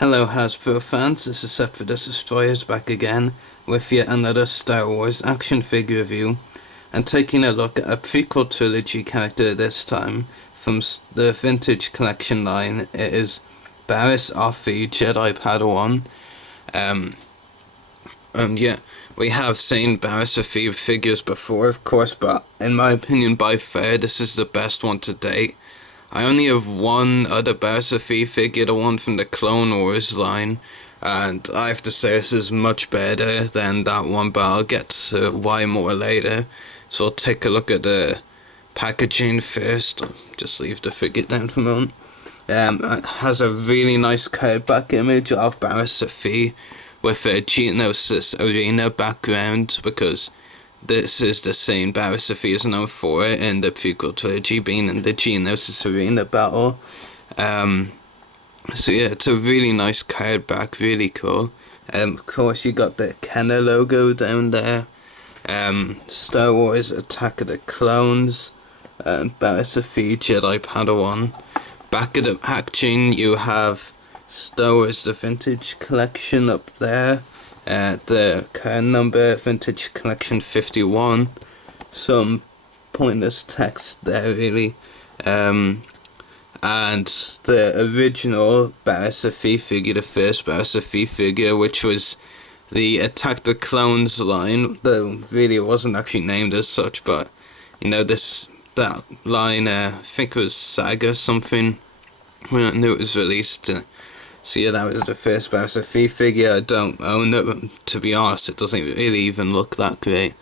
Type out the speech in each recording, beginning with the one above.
Hello Hasbro fans, this is Set for the Destroyers back again with yet another Star Wars action figure review, and taking a look at a prequel trilogy character this time from the vintage collection line. It is Barriss Offee, Jedi Padawan. And yeah, we have seen Barriss Offee figures before, of course, but in my opinion, by far, this is the best one to date. I only have one other Barriss Offee figure, the one from the Clone Wars line, and I have to say this is much better than that one, but I'll get to why more later. So I'll take a look at the packaging first. I'll just leave the figure down for a moment. It has a really nice cardback image of Barriss Offee with a Geonosis Arena background, because this is the same Barriss Offee is known for in the prequel trilogy, being in the Geonosis Arena battle. So yeah, it's a really nice card back, really cool. Of course, you got the Kenner logo down there. Star Wars Attack of the Clones. Barriss Offee Jedi Padawan. Back of the packaging, you have Star Wars The Vintage Collection up there. The card number, Vintage Collection 51. Some pointless text there, really. And the original Barriss Offee figure, the first Barriss Offee figure, which was the Attack the Clones line, though really it wasn't actually named as such, but you know, that line, I think it was Saga something, when I knew it was released. So yeah, that was the first Barriss Offee figure. I don't own it, to be honest. It doesn't really even look that great.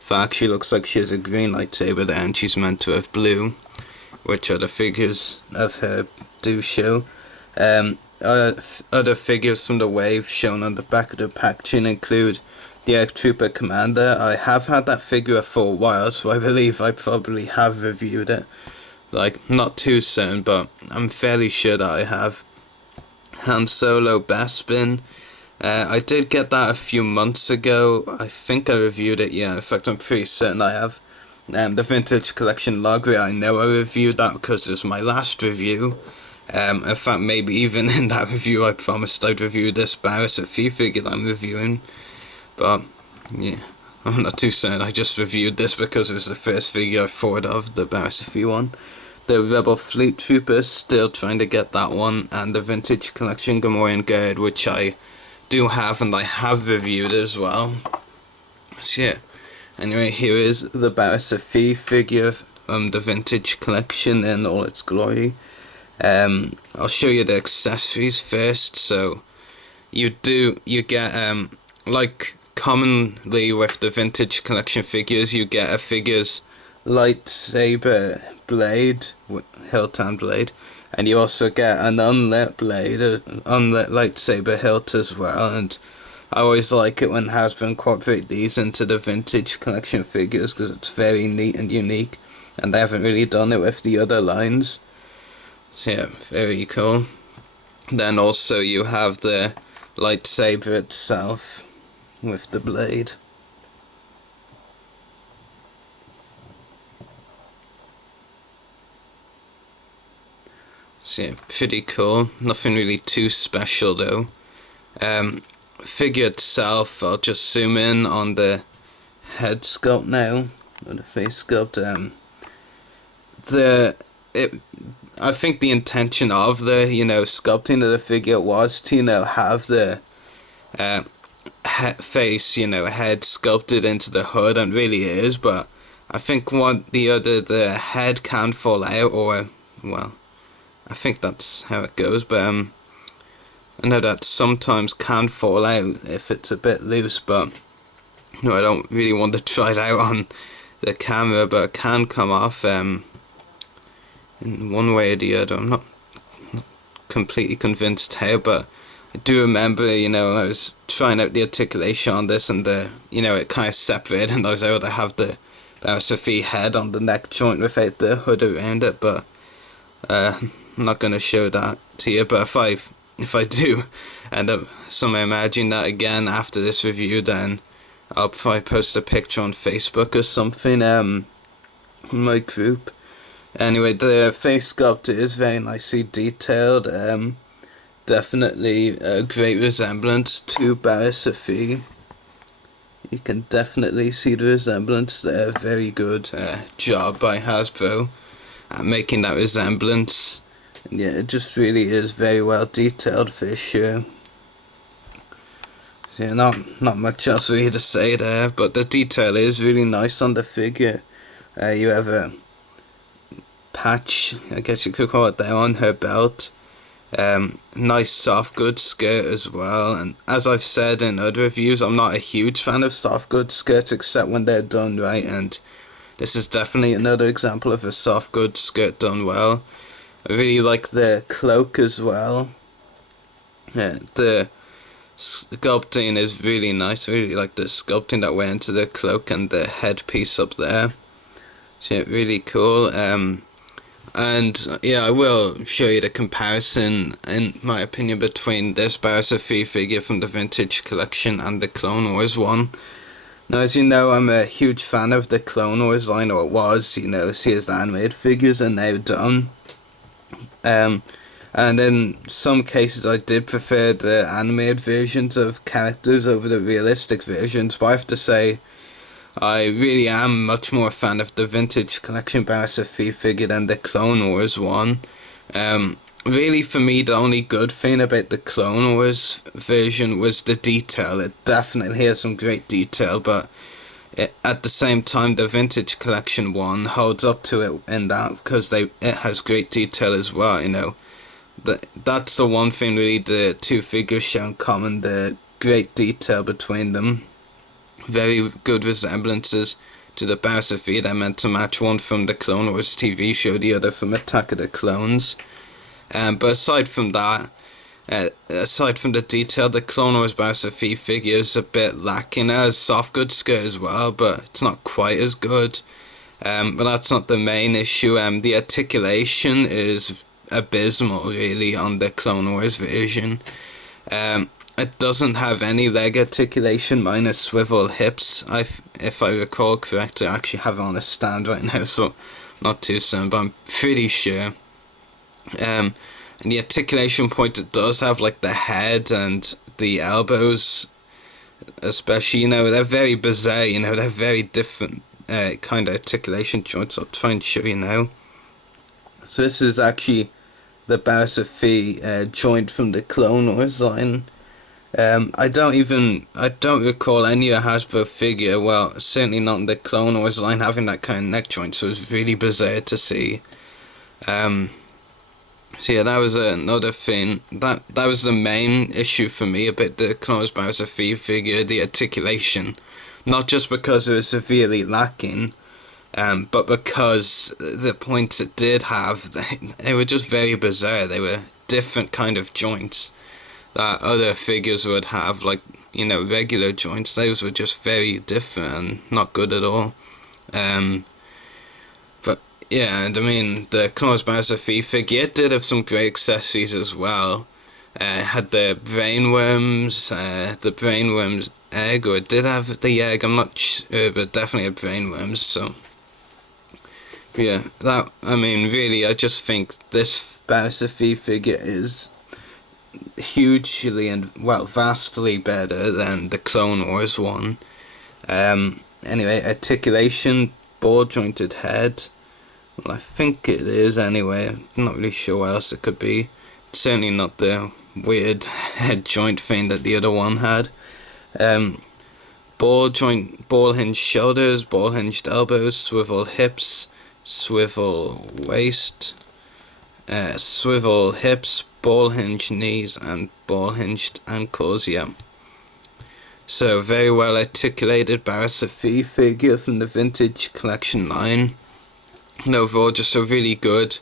It actually looks like she has a green lightsaber there, and she's meant to have blue, which other figures of her do show. Other figures from the wave shown on the back of the packaging include the Egg Trooper Commander. I have had that figure for a while, so I believe I probably have reviewed it. Like, not too soon, but I'm fairly sure that I have. Han Solo Bespin. I did get that a few months ago. I think I reviewed it, yeah. In fact, I'm pretty certain I have. The Vintage Collection Logger, I know I reviewed that because it was my last review. In fact, maybe even in that review I promised I'd review this Barriss Offee figure that I'm reviewing. But, yeah, I'm not too certain. I just reviewed this because it was the first figure I thought of, the Barriss Offee one. The Rebel Fleet Troopers, still trying to get that one, and the Vintage Collection Gamorrean Guard, which I do have and I have reviewed as well. So yeah, anyway, here is the Barriss Offee figure, the Vintage Collection in all its glory. I'll show you the accessories first. So you get like commonly with the Vintage Collection figures, you get a figure's lightsaber blade, hilt and blade, and you also get an unlit blade, an unlit lightsaber hilt as well. And I always like it when Hasbro incorporate these into the Vintage Collection figures, because it's very neat and unique, and they haven't really done it with the other lines. So yeah, very cool. Then also you have the lightsaber itself with the blade. So yeah, pretty cool. Nothing really too special though. Figure itself, I'll just zoom in on the head sculpt now, or the face sculpt. I think the intention of the, sculpting of the figure was to, have the face, head sculpted into the hood, and really is, but I think the head can fall out, or, well, I think that's how it goes, but I know that sometimes can fall out if it's a bit loose, but no, I don't really want to try it out on the camera, but it can come off in one way or the other. I'm not completely convinced how, but I do remember, I was trying out the articulation on this, and it kind of separated, and I was able to have the Barriss Offee head on the neck joint without the hood around it, but I'm not going to show that to you. But if I do end up somehow imagining that again after this review, then I'll probably post a picture on Facebook or something, in my group. Anyway, the face sculpt is very nicely detailed. definitely a great resemblance to Barriss Offee. You can definitely see the resemblance there. Very good job by Hasbro at making that resemblance. And yeah, it just really is very well detailed for sure. So yeah, not much else really to say there, but the detail is really nice on the figure. You have a patch, I guess you could call it, there on her belt. Nice soft goods skirt as well, and as I've said in other reviews, I'm not a huge fan of soft goods skirts except when they're done right, and this is definitely another example of a soft goods skirt done well. I really like the cloak as well. The sculpting is really nice. I really like the sculpting that went into the cloak and the headpiece up there. So yeah, really cool. And yeah, I will show you the comparison, in my opinion, between this Barriss Offee figure from the vintage collection and the Clone Wars one. Now, as you know, I'm a huge fan of the Clone Wars line, or was, you know, see as the animated figures are now done. And in some cases I did prefer the animated versions of characters over the realistic versions, but I have to say, I really am much more a fan of the vintage collection Barriss Offee figure than the Clone Wars one. Really, for me, the only good thing about the Clone Wars version was the detail. It definitely has some great detail, but at the same time, the vintage collection one holds up to it in that because it has great detail as well. You know, that's the one thing really the two figures share in common: the great detail between them. Very good resemblances to the Barriss Offee. They're meant to match, one from the Clone Wars TV show, the other from Attack of the Clones. But aside from that, aside from the detail, the Clone Wars Barriss Offee figure is a bit lacking. It has soft goods skirt as well, but it's not quite as good. But that's not the main issue. The articulation is abysmal, really, on the Clone Wars version. It doesn't have any leg articulation minus swivel hips. If I recall correctly, I actually have it on a stand right now, so not too soon, but I'm pretty sure. And the articulation point it does have, like the head and the elbows, especially, you know, they're very bizarre, you know, they're very different kind of articulation joints. I'll try and show you now. So this is actually the Barriss Offee joint from the Clone Wars line. I don't recall any Hasbro figure, well, certainly not in the Clone Wars line, having that kind of neck joint, so it's really bizarre to see. So yeah, that was another thing, that was the main issue for me about the Clone Wars Barriss Offee figure, the articulation. Not just because it was severely lacking, but because the points it did have, they were just very bizarre. They were different kind of joints that other figures would have, like, you know, regular joints. Those were just very different and not good at all. But yeah, and I mean, the Clone Wars Barriss Offee figure, it did have some great accessories as well. Had the brainworms egg, or it did have the egg, I'm not sure, but definitely had brainworms, so yeah, that, I mean, really, I just think this Barriss Offee figure is hugely and, well, vastly better than the Clone Wars one. Anyway, articulation, ball jointed head. Well, I think it is anyway. I'm not really sure what else it could be. It's certainly not the weird head joint thing that the other one had. Ball hinged shoulders, ball hinged elbows, swivel hips, swivel waist, swivel hips, ball hinged knees, and ball hinged ankles. Yeah. So very well articulated Barriss Offee figure from the vintage collection line. And overall, just a really good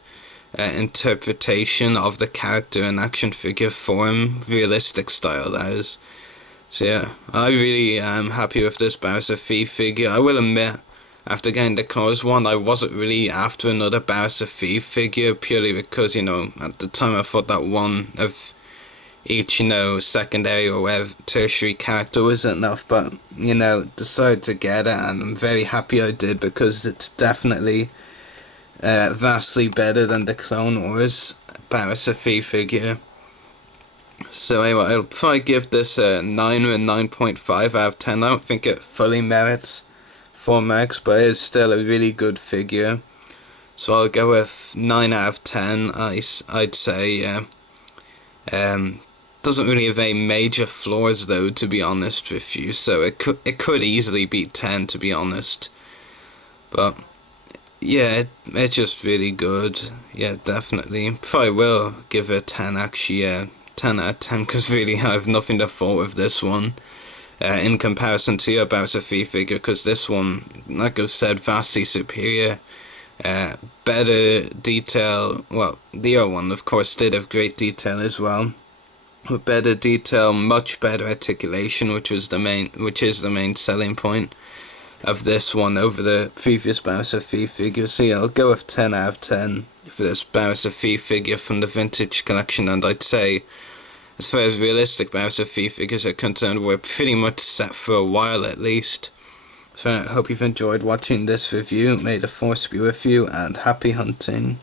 interpretation of the character and action figure form, realistic style, that is. So yeah, I really am happy with this Barriss Offee figure. I will admit, after getting the Clone Wars one, I wasn't really after another Barriss Offee figure, purely because, you know, at the time I thought that one of each, you know, secondary or whatever tertiary character was enough, but, you know, decided to get it, and I'm very happy I did, because it's definitely vastly better than the Clone Wars Barriss Offee figure. So anyway, I'll probably give this a 9 or a 9.5 out of 10. I don't think it fully merits 4 marks, but it is still a really good figure. So I'll go with 9 out of 10. I'd say, yeah. Doesn't really have any major flaws though, to be honest with you. So it could easily be 10, to be honest. But yeah, it's just really good. Yeah, definitely. Probably will give it a 10 actually. Yeah, 10 out of 10, because really I have nothing to fault with this one. In comparison to your Barriss Offee figure, because this one, like I said, vastly superior. Better detail. Well, the other one, of course, did have great detail as well. With better detail, much better articulation, which is the main selling point of this one over the previous Barriss Offee figure. So yeah, I'll go with 10 out of 10 for this Barriss Offee figure from the vintage collection, and I'd say, as far as realistic Barriss Offee figures are concerned, we're pretty much set for a while at least. So I hope you've enjoyed watching this review. May the force be with you, and happy hunting.